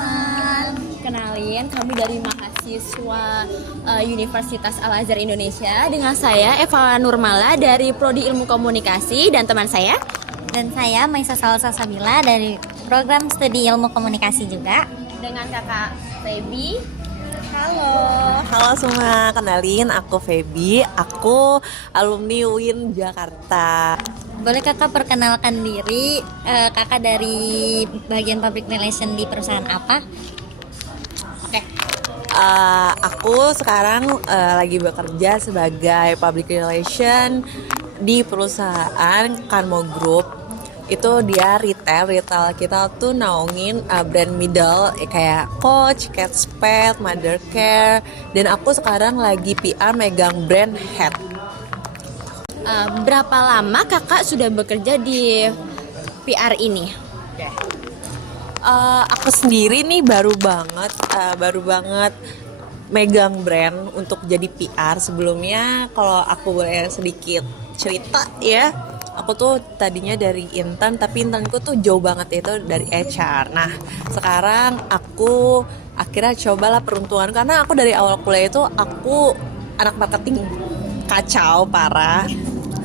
teman-teman. Kenalin, kami dari mahasiswa Universitas Al-Azhar Indonesia. Dengan saya Eva Nurmala dari Prodi Ilmu Komunikasi dan teman saya. Dan saya Maisa Salsabila dari program studi Ilmu Komunikasi juga. Dengan kakak Feby. Halo semua, kenalin aku Feby, aku alumni UIN Jakarta. Boleh kakak perkenalkan diri, kakak dari bagian public relation di perusahaan apa? Aku sekarang lagi bekerja sebagai public relation di perusahaan Karmo Group. Itu dia retail kita tuh naungin brand middle kayak Coach, Kate Spade, Mother Care, dan aku sekarang lagi PR megang brand Head. Berapa lama kakak sudah bekerja di PR ini? Aku sendiri nih baru banget megang brand untuk jadi PR. Sebelumnya kalau aku boleh sedikit cerita ya, aku tuh tadinya dari intern, tapi internku tuh jauh banget, itu dari HR. Nah sekarang aku akhirnya cobalah peruntungan, karena aku dari awal kuliah itu aku anak marketing kacau parah.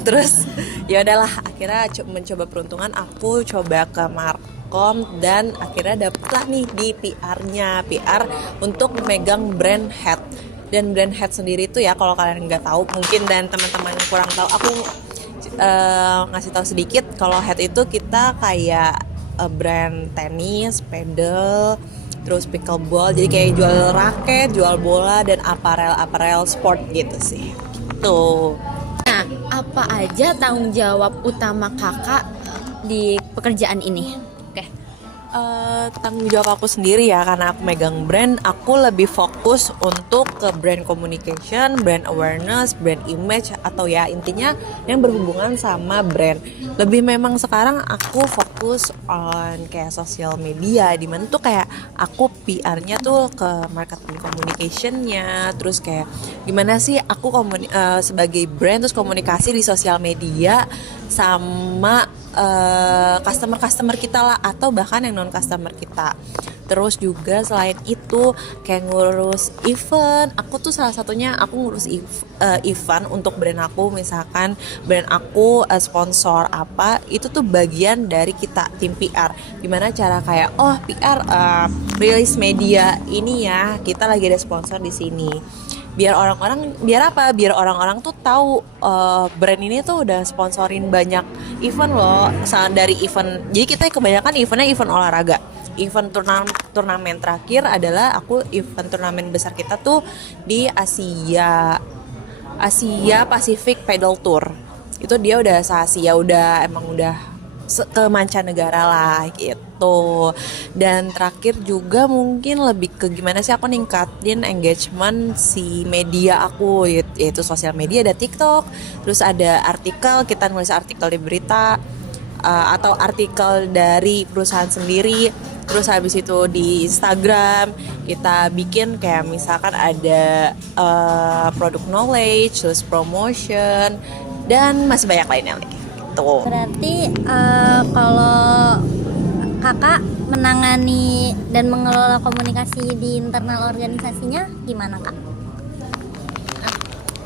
Terus ya udahlah, akhirnya mencoba peruntungan, aku coba ke Markom dan akhirnya dapetlah nih di PR untuk megang brand Head. Dan brand Head sendiri tuh ya, kalau kalian nggak tahu mungkin dan teman-teman kurang tahu, aku ngasih tahu sedikit. Kalau Head itu kita kayak brand tenis, pedal, terus pickleball, jadi kayak jual raket, jual bola, dan aparel sport gitu sih. Tuh. Nah, apa aja tanggung jawab utama kakak di pekerjaan ini? Tanggung jawab aku sendiri ya, karena aku megang brand, aku lebih fokus untuk ke brand communication, brand awareness, brand image, atau ya intinya yang berhubungan sama brand. Lebih memang sekarang aku fokus on kayak social media, dimana tuh kayak aku PR-nya tuh ke marketing communication-nya, terus kayak gimana sih aku sebagai brand terus komunikasi di sosial media sama customer kita lah, atau bahkan yang non customer kita. Terus juga selain itu kayak ngurus event, aku tuh salah satunya aku ngurus event untuk brand aku. Misalkan brand aku sponsor apa, itu tuh bagian dari kita tim PR. Gimana cara kayak PR rilis media ini ya, kita lagi ada sponsor di sini. Biar orang-orang tuh tahu brand ini tuh udah sponsorin banyak event loh. Dari event, jadi kita kebanyakan event olahraga. Event turnamen terakhir adalah event turnamen besar kita tuh di Asia Pacific Pedal Tour. Itu dia udah se-Asia, emang udah ke mancanegara lah gitu. Dan terakhir juga mungkin lebih ke gimana sih aku ningkatin engagement si media aku, yaitu sosial media, ada TikTok, terus ada artikel, kita nulis artikel di berita atau artikel dari perusahaan sendiri. Terus habis itu di Instagram kita bikin kayak misalkan ada product knowledge, terus promotion, dan masih banyak lainnya lagi. Berarti kalau kakak menangani dan mengelola komunikasi di internal organisasinya gimana kak?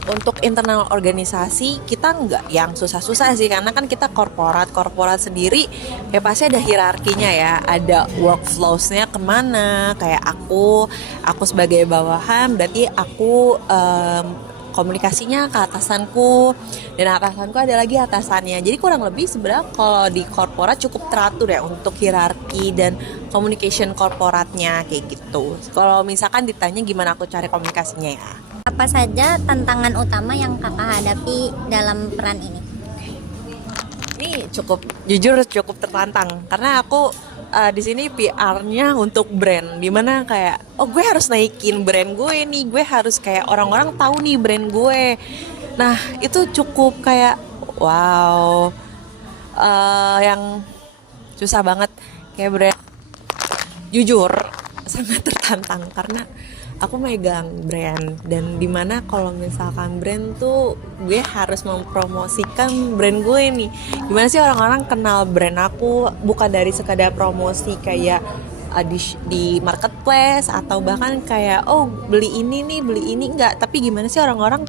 Untuk internal organisasi kita nggak yang susah-susah sih, karena kan kita korporat sendiri ya pasti ada hierarkinya ya, ada workflows-nya kemana. Kayak aku sebagai bawahan berarti aku komunikasinya ke atasanku, dan atasanku ada lagi atasannya. Jadi kurang lebih sebenarnya kalau di korporat cukup teratur ya untuk hierarki dan communication korporatnya kayak gitu. Kalau misalkan ditanya gimana aku cari komunikasinya ya. Apa saja tantangan utama yang kakak hadapi dalam peran ini? Ini cukup tertantang, karena aku di sini PR-nya untuk brand, dimana kayak gue harus naikin brand gue nih, gue harus kayak orang-orang tahu nih brand gue. Nah itu cukup kayak wow, yang susah banget kayak brand. Jujur sangat tertantang karena aku megang brand, dan dimana kalau misalkan brand tuh gue harus mempromosikan brand gue nih. Gimana sih orang-orang kenal brand aku, bukan dari sekadar promosi kayak di marketplace, atau bahkan kayak oh beli ini nih beli ini enggak, tapi gimana sih orang-orang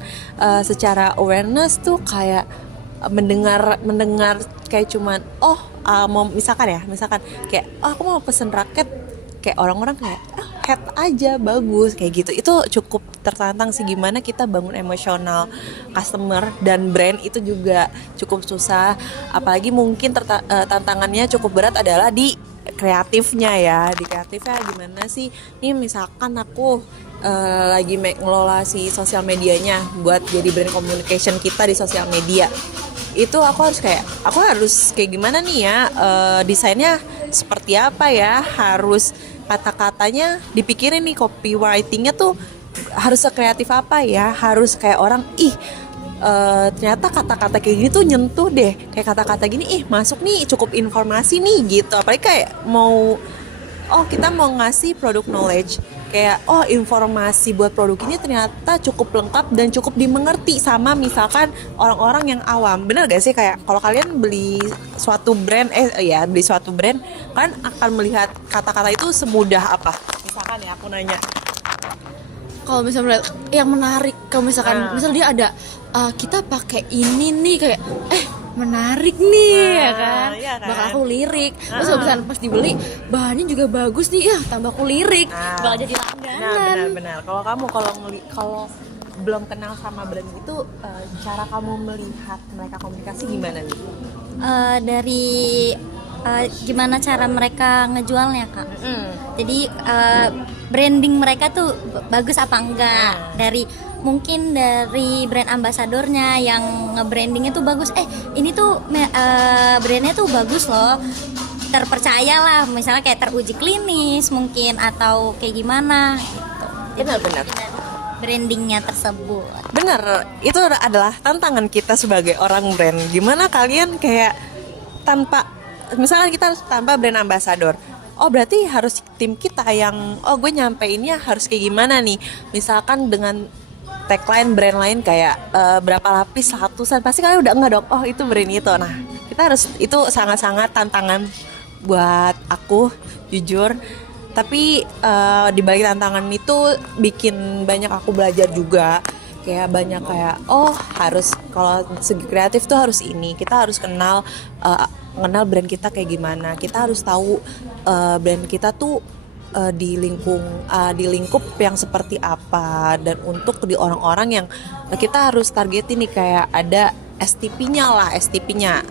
secara awareness tuh kayak mendengar kayak cuman mau misalkan kayak aku mau pesen raket, kayak orang-orang kayak head aja bagus kayak gitu. Itu cukup tertantang sih, gimana kita bangun emosional customer dan brand itu juga cukup susah. Apalagi mungkin tantangannya cukup berat adalah di kreatifnya ya. Di kreatifnya gimana sih, ini misalkan aku lagi ngelola si sosial medianya buat jadi brand communication kita di sosial media, itu aku harus kayak gimana nih ya, desainnya seperti apa ya, harus kata-katanya dipikirin nih, copywritingnya tuh harus sekreatif apa ya, harus kayak orang ternyata kata-kata kayak gini tuh nyentuh deh, kayak kata-kata gini masuk nih, cukup informasi nih gitu. Apalagi kayak kita mau ngasih produk knowledge, kayak informasi buat produk ini ternyata cukup lengkap dan cukup dimengerti sama misalkan orang-orang yang awam. Bener gak sih, kayak kalau kalian beli suatu brand kan akan melihat kata-kata itu semudah apa? Misalkan ya aku nanya, Kalau misalnya yang menarik, kalau misalkan misal dia ada kita pakai ini nih, kayak menarik nih ya kan, iya kan? bakal aku lirik. Terus kalau misalnya pas dibeli bahannya juga bagus nih, ya tambah aku lirik, bakal jadi langganan. Benar. Kalau kamu kalau belum kenal sama brand itu, cara kamu melihat mereka komunikasi gimana nih? Dari gimana cara mereka ngejualnya, Kak. Jadi branding mereka tuh bagus apa enggak, mungkin dari brand ambasadornya yang nge-brandingnya tuh bagus, ini tuh brandnya tuh bagus loh, terpercaya lah, misalnya kayak teruji klinis mungkin, atau kayak gimana gitu. Benar. Brandingnya tersebut. Bener, itu adalah tantangan kita sebagai orang brand. Gimana kalian kayak misalkan kita harus tanpa brand ambassador, berarti harus tim kita yang gue nyampeinnya harus kayak gimana nih. Misalkan dengan tagline brand lain kayak berapa lapis 100-an, pasti kalian udah enggak dong, itu brand itu. Nah, kita harus, itu sangat-sangat tantangan buat aku, jujur. Tapi di balik tantangan itu bikin banyak aku belajar juga. Kayak banyak harus, kalau segi kreatif tuh harus kita harus kenal brand kita kayak gimana. Kita harus tahu brand kita tuh di lingkup yang seperti apa, dan untuk di orang-orang yang kita harus targetin nih, kayak ada STP-nya,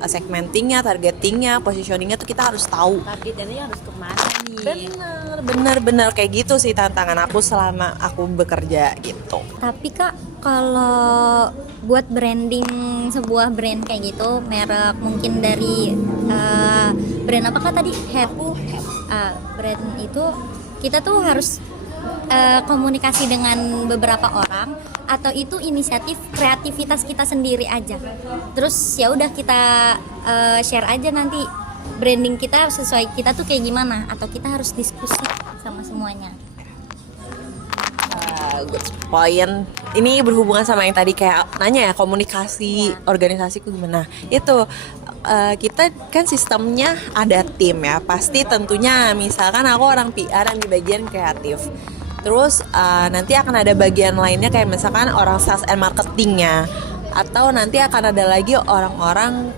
segmentingnya, targetingnya, positioningnya tuh kita harus tahu. Targetnya harus kemana nih? Bener kayak gitu sih tantangan aku selama aku bekerja gitu. Tapi Kak, kalau buat branding sebuah brand kayak gitu, merek mungkin dari brand apa Kak tadi? Brand itu kita tuh harus komunikasi dengan beberapa orang, atau itu inisiatif kreativitas kita sendiri aja. Terus ya udah kita share aja nanti branding kita sesuai kita tuh kayak gimana, atau kita harus diskusi sama semuanya. Good point. Ini berhubungan sama yang tadi kayak nanya ya, komunikasi organisasiku gimana. Itu kita kan sistemnya ada tim ya. Pasti tentunya misalkan aku orang PR yang di bagian kreatif. Terus nanti akan ada bagian lainnya kayak misalkan orang sales and marketingnya, atau nanti akan ada lagi orang-orang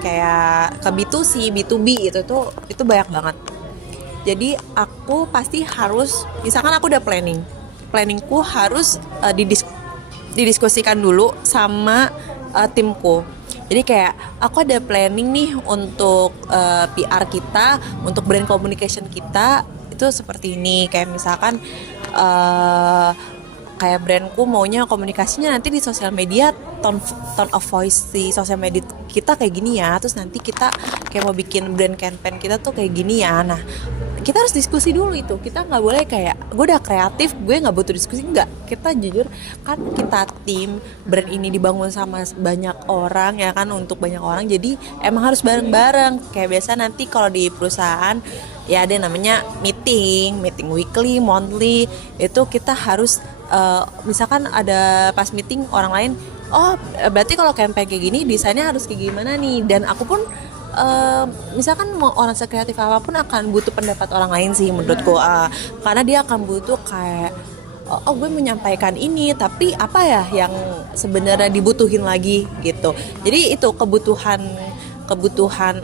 kayak ke B2C, B2B, itu banyak banget. Jadi aku pasti harus, misalkan aku udah planningku harus didiskusikan dulu sama timku. Jadi kayak aku ada planning nih untuk PR kita, untuk brand communication kita itu seperti ini. Kayak misalkan kayak brandku maunya komunikasinya nanti di sosial media, tone of voice di sosial media kita kayak gini ya. Terus nanti kita kayak mau bikin brand campaign kita tuh kayak gini ya. Nah, kita harus diskusi dulu itu. Kita nggak boleh kayak gue udah kreatif, gue nggak butuh diskusi. Nggak, kita jujur kan kita tim brand ini dibangun sama banyak orang ya kan, untuk banyak orang. Jadi emang harus bareng-bareng. Kayak biasa nanti kalau di perusahaan ya ada namanya meeting weekly, monthly. Itu kita harus misalkan ada pas meeting orang lain, berarti kalau campaign kayak gini desainnya harus kayak gimana nih. Dan aku pun misalkan mau orang sekreatif apapun akan butuh pendapat orang lain sih menurutku. Karena dia akan butuh kayak oh gue menyampaikan ini tapi apa ya yang sebenarnya dibutuhin lagi gitu. Jadi itu kebutuhan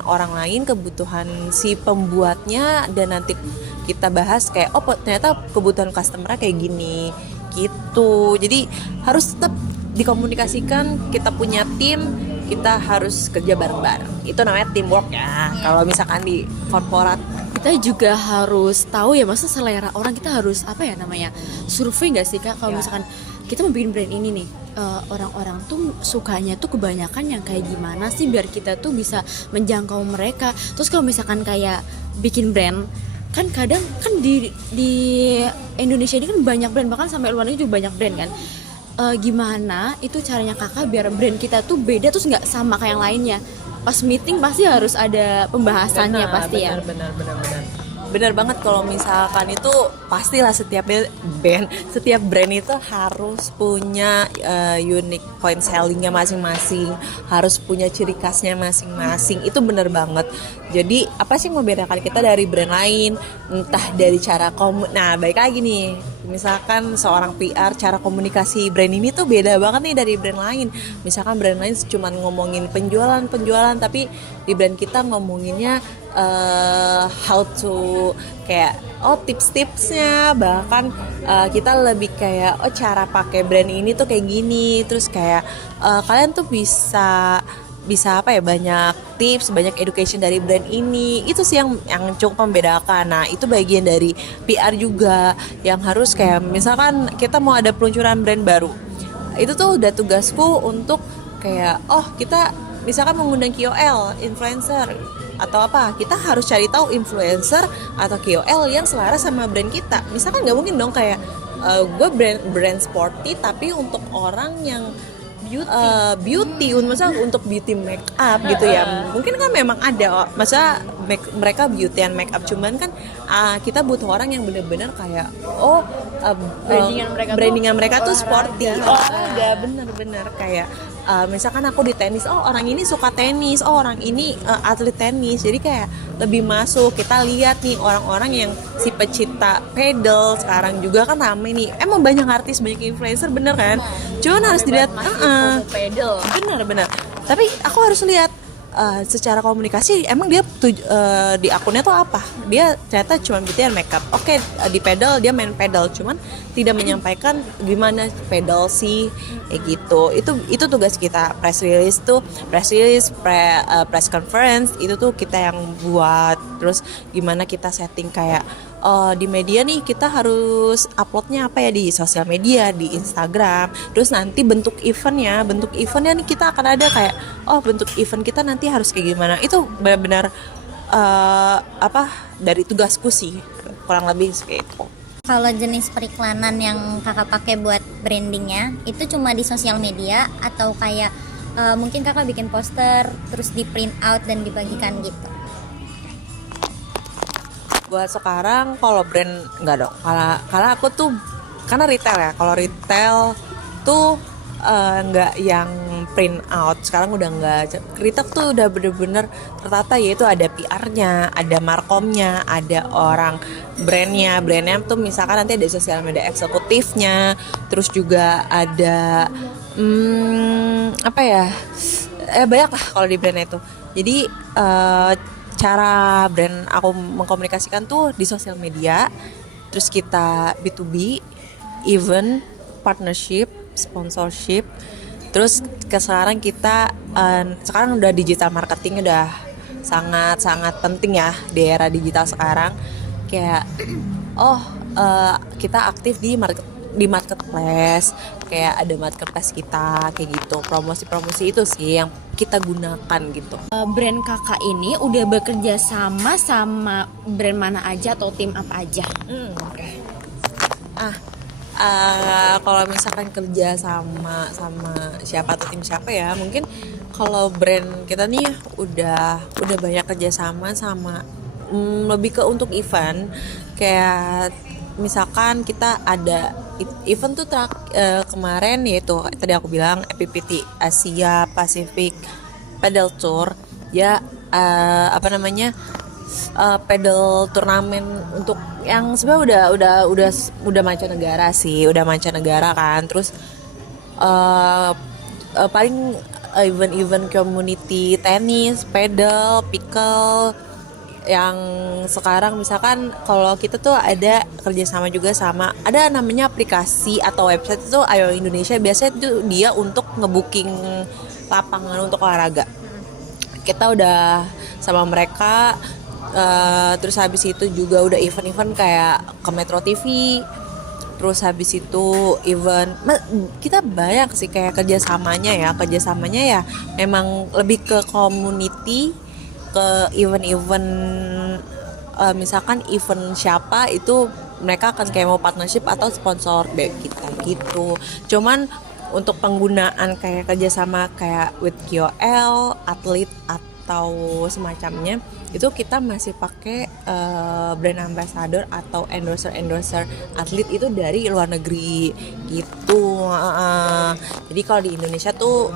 orang lain, kebutuhan si pembuatnya, dan nanti kita bahas kayak oh ternyata kebutuhan customer kayak gini gitu. Jadi harus tetap dikomunikasikan, kita punya tim, kita harus kerja bareng-bareng. Itu namanya teamwork ya. Kalau misalkan di korporat Kita juga harus tahu ya, masa selera orang, kita harus apa ya namanya, survei nggak sih Kak, kalau misalkan kita mau bikin brand ini nih, orang-orang tuh sukanya tuh kebanyakan yang kayak gimana sih, biar kita tuh bisa menjangkau mereka. Terus kalau misalkan kayak bikin brand, kan kadang kan di Indonesia ini kan banyak brand, bahkan sampai luar negeri juga banyak brand kan. Gimana itu caranya Kakak biar brand kita tuh beda, terus nggak sama kayak yang lainnya? Pas meeting pasti harus ada pembahasannya pasti ya. Benar banget. Kalau misalkan itu pastilah setiap brand itu harus punya unique point sellingnya masing-masing, harus punya ciri khasnya masing-masing. Itu benar banget. Jadi apa sih membedakan kita dari brand lain? Entah dari cara nah baik lagi nih, misalkan seorang PR, cara komunikasi brand ini tuh beda banget nih dari brand lain. Misalkan brand lain cuma ngomongin penjualan, tapi di brand kita ngomonginnya how to kayak tips-tipsnya, bahkan kita lebih kayak cara pakai brand ini tuh kayak gini. Terus kayak kalian tuh bisa apa ya, banyak tips, banyak education dari brand ini. Itu sih yang cukup membedakan. Nah itu bagian dari PR juga, yang harus kayak misalkan kita mau ada peluncuran brand baru, itu tuh udah tugasku untuk kayak kita misalkan mengundang KOL, influencer atau apa, kita harus cari tahu influencer atau KOL yang selaras sama brand kita. Misalkan nggak mungkin dong kayak gue brand sporty tapi untuk orang yang beauty, misalnya untuk beauty make up gitu ya. Mungkin kan memang ada, masa mereka beauty and make up, cuman kan kita butuh orang yang benar-benar kayak brandingan mereka tuh sporty. Ada benar-benar kayak misalkan aku di tenis, orang ini suka tenis, orang ini atlet tenis. Jadi kayak lebih masuk. Kita lihat nih orang-orang yang si pecinta pedal sekarang juga kan rame nih. Emang banyak artis, banyak influencer, bener kan? Cuman harus dilihat pedal. Benar. Tapi aku harus lihat secara komunikasi emang dia di akunnya tuh apa. Dia ternyata cuma beauty and makeup. Oke, di pedal dia main pedal, cuman tidak menyampaikan gimana pedal sih kayak gitu. Itu tugas kita. Press release, press conference itu tuh kita yang buat. Terus gimana kita setting kayak di media nih, kita harus uploadnya apa ya, di sosial media, di Instagram. Terus nanti bentuk eventnya nih kita akan ada kayak bentuk event kita nanti harus kayak gimana. Itu benar-benar dari tugasku sih, kurang lebih kayak itu. Kalau jenis periklanan yang kakak pakai buat brandingnya itu cuma di sosial media atau kayak mungkin kakak bikin poster terus di print out dan dibagikan gitu? Buat sekarang kalau brand enggak dong, karena aku tuh karena retail ya. Kalau retail tuh enggak yang print out. Sekarang udah enggak. Retail tuh udah bener-bener tertata, yaitu ada PR-nya, ada markomnya, ada orang brandnya tuh misalkan nanti ada sosial media eksekutifnya, terus juga ada banyak lah kalau di brand itu. Jadi cara brand aku mengkomunikasikan tuh di sosial media, terus kita B2B, event, partnership, sponsorship, terus sekarang kita sekarang udah digital marketing udah sangat penting ya di era digital sekarang. Kayak kita aktif di marketplace, kayak ada marketplace kita kayak gitu. Promosi itu sih yang kita gunakan gitu. Brand kakak ini udah bekerja sama brand mana aja atau tim apa aja? Oke. Kalau misalkan kerja sama siapa atau tim siapa ya, mungkin kalau brand kita nih udah banyak kerja sama lebih ke untuk event. Kayak misalkan kita ada event tuh kemarin, yaitu tadi aku bilang PPT Asia Pacific Pedal Tour ya. apa namanya, pedal turnamen untuk yang sebenarnya udah mancanegara sih, udah mancanegara kan. Terus paling event-event community tenis, pedal, pickle, yang sekarang misalkan kalau kita tuh ada kerjasama juga sama ada namanya aplikasi atau website itu Ayo Indonesia, biasanya itu dia untuk ngebooking lapangan untuk olahraga. Kita udah sama mereka, terus habis itu juga udah event-event kayak ke Metro TV, terus habis itu event kita banyak sih kayak kerjasamanya ya memang lebih ke community, ke event-event, misalkan event siapa itu mereka akan kayak mau partnership atau sponsor dari kita gitu. Cuman untuk penggunaan kayak kerjasama kayak with KOL, atlet atau semacamnya itu kita masih pakai brand ambassador atau endorser atlet itu dari luar negeri gitu. Jadi kalau di Indonesia tuh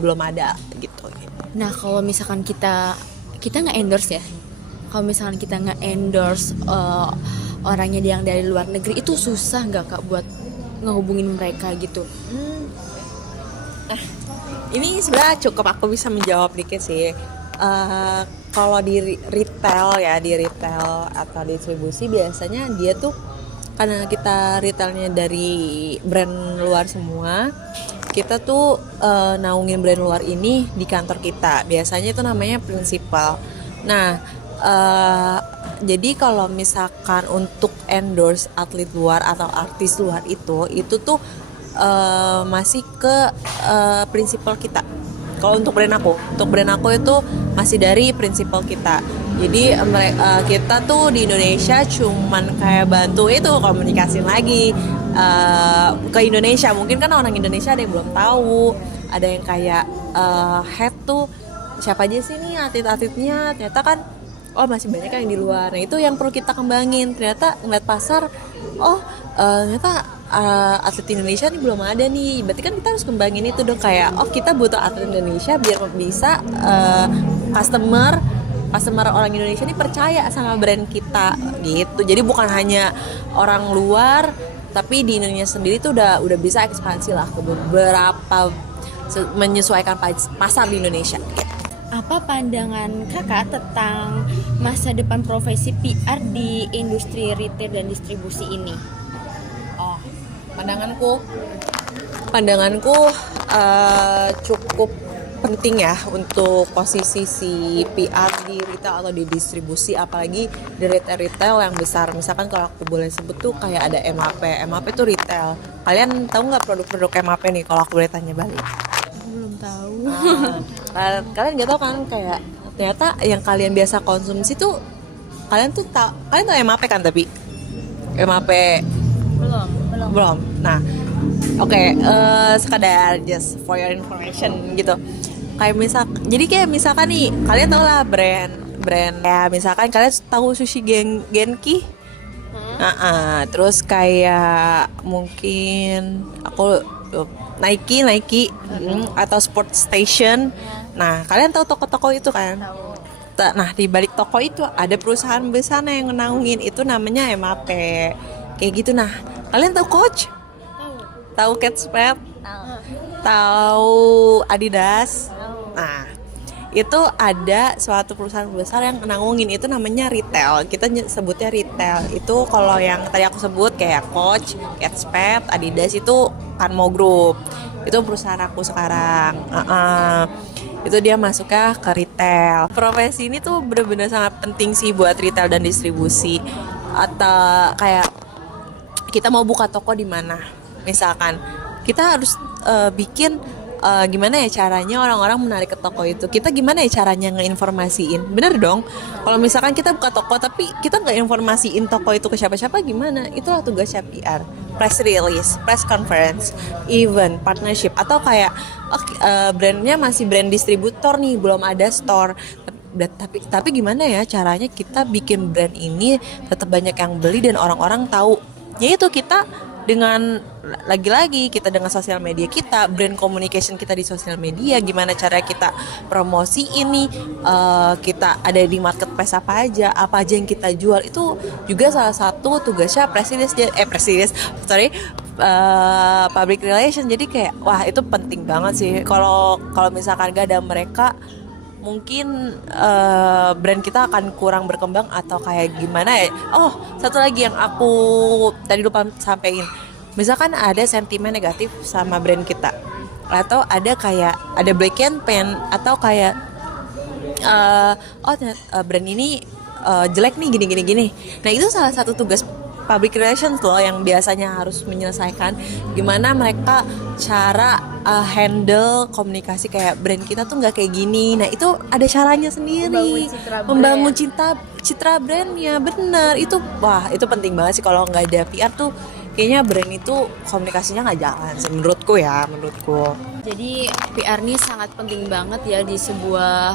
belum ada gitu. Nah kalau misalkan kita nge-endorse ya, kalau misalkan kita nge-endorse orangnya yang dari luar negeri, itu susah nggak Kak buat ngehubungin mereka gitu? Ini sebenarnya cukup aku bisa menjawab dikit sih. Kalau di retail atau distribusi biasanya dia tuh karena kita retailnya dari brand luar semua, kita tuh naungin brand luar ini di kantor kita. Biasanya itu namanya principal. Nah, jadi kalau misalkan untuk endorse atlet luar atau artis luar itu tuh masih ke principal kita. Kalau untuk brand aku itu masih dari principal kita. Jadi kita tuh di Indonesia cuman kayak bantu itu komunikasi lagi ke Indonesia. Mungkin kan orang Indonesia ada yang belum tahu, ada yang kayak head tuh siapa aja sih nih atlet-atletnya, ternyata kan masih banyak yang di luar. Nah itu yang perlu kita kembangin. Ternyata ngeliat pasar, ternyata atlet Indonesia nih belum ada nih. Berarti kan kita harus kembangin itu dong, kayak kita butuh atlet Indonesia biar bisa customer orang Indonesia ini percaya sama brand kita gitu. Jadi bukan hanya orang luar, tapi di Indonesia sendiri tuh udah bisa ekspansi lah ke beberapa, menyesuaikan pasar di Indonesia. Apa pandangan Kakak tentang masa depan profesi PR di industri retail dan distribusi ini? Pandanganku cukup penting ya untuk posisi si PR di retail atau di distribusi, apalagi di retail yang besar. Misalkan kalau aku boleh sebut tuh kayak ada MAP tuh retail. Kalian tahu nggak produk-produk MAP nih kalau aku boleh tanya balik? Belum tahu. Kalian nggak tahu kan, kayak ternyata yang kalian biasa konsumsi tuh kalian tahu MAP kan? Tapi MAP belum. Nah, oke, sekadar just for your information gitu. Kayak misalkan nih, kalian tau lah brand ya, misalkan kalian tahu sushi Genki. Terus kayak mungkin aku Nike atau Sport Station. Nah, kalian tahu toko-toko itu kan? Nah, di balik toko itu ada perusahaan besar yang ngenaungin, itu namanya MAP. Kayak gitu. Nah, kalian tahu Coach? Tahu Kate Spade? Tahu Adidas? Nah, itu ada suatu perusahaan besar yang nangungin, itu namanya retail. Kita sebutnya retail. Itu kalau yang tadi aku sebut kayak Coach, Kate Spade, Adidas itu Kanmo Group. Itu perusahaan aku sekarang. Itu dia masuknya ke retail. Profesi ini tuh benar-benar sangat penting sih buat retail dan distribusi. Atau kayak kita mau buka toko di mana, misalkan kita harus bikin gimana ya caranya orang-orang menarik ke toko itu. Kita gimana ya caranya ngeinformasiin, bener dong. Kalau misalkan kita buka toko tapi kita nggak informasiin toko itu ke siapa-siapa, gimana? Itulah tugasnya PR. Press release, press conference, event, partnership, atau kayak brandnya masih brand distributor nih, belum ada store. Tapi gimana ya caranya kita bikin brand ini tetap banyak yang beli dan orang-orang tahu. Yaitu kita dengan lagi-lagi kita dengan sosial media kita, brand communication kita di sosial media, gimana cara kita promosi ini, kita ada di marketplace apa aja yang kita jual, itu juga salah satu tugasnya public relation. Jadi kayak wah itu penting banget sih. Kalau misalkan gak ada mereka, mungkin brand kita akan kurang berkembang atau kayak gimana ya. Oh, satu lagi yang aku tadi lupa sampein, misalkan ada sentimen negatif sama brand kita, atau ada black campaign, atau kayak brand ini jelek nih gini. Nah itu salah satu tugas public relations loh, yang biasanya harus menyelesaikan gimana mereka cara handle komunikasi kayak brand kita tuh nggak kayak gini. Nah itu ada caranya sendiri, membangun citra brandnya, bener. Itu wah itu penting banget sih. Kalau nggak ada PR tuh kayaknya brand itu komunikasinya nggak jalan sih, menurutku. Jadi PR ini sangat penting banget ya di sebuah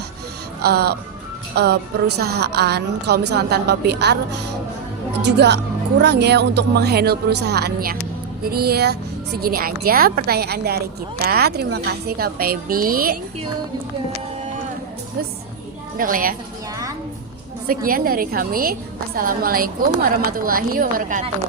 perusahaan. Kalau misalkan tanpa PR juga kurang ya untuk menghandle perusahaannya. Jadi ya segini aja pertanyaan dari kita. Terima kasih Kak Pebi. Thank you juga. Terus udah kali ya. Sekian dari kami. Assalamualaikum warahmatullahi wabarakatuh.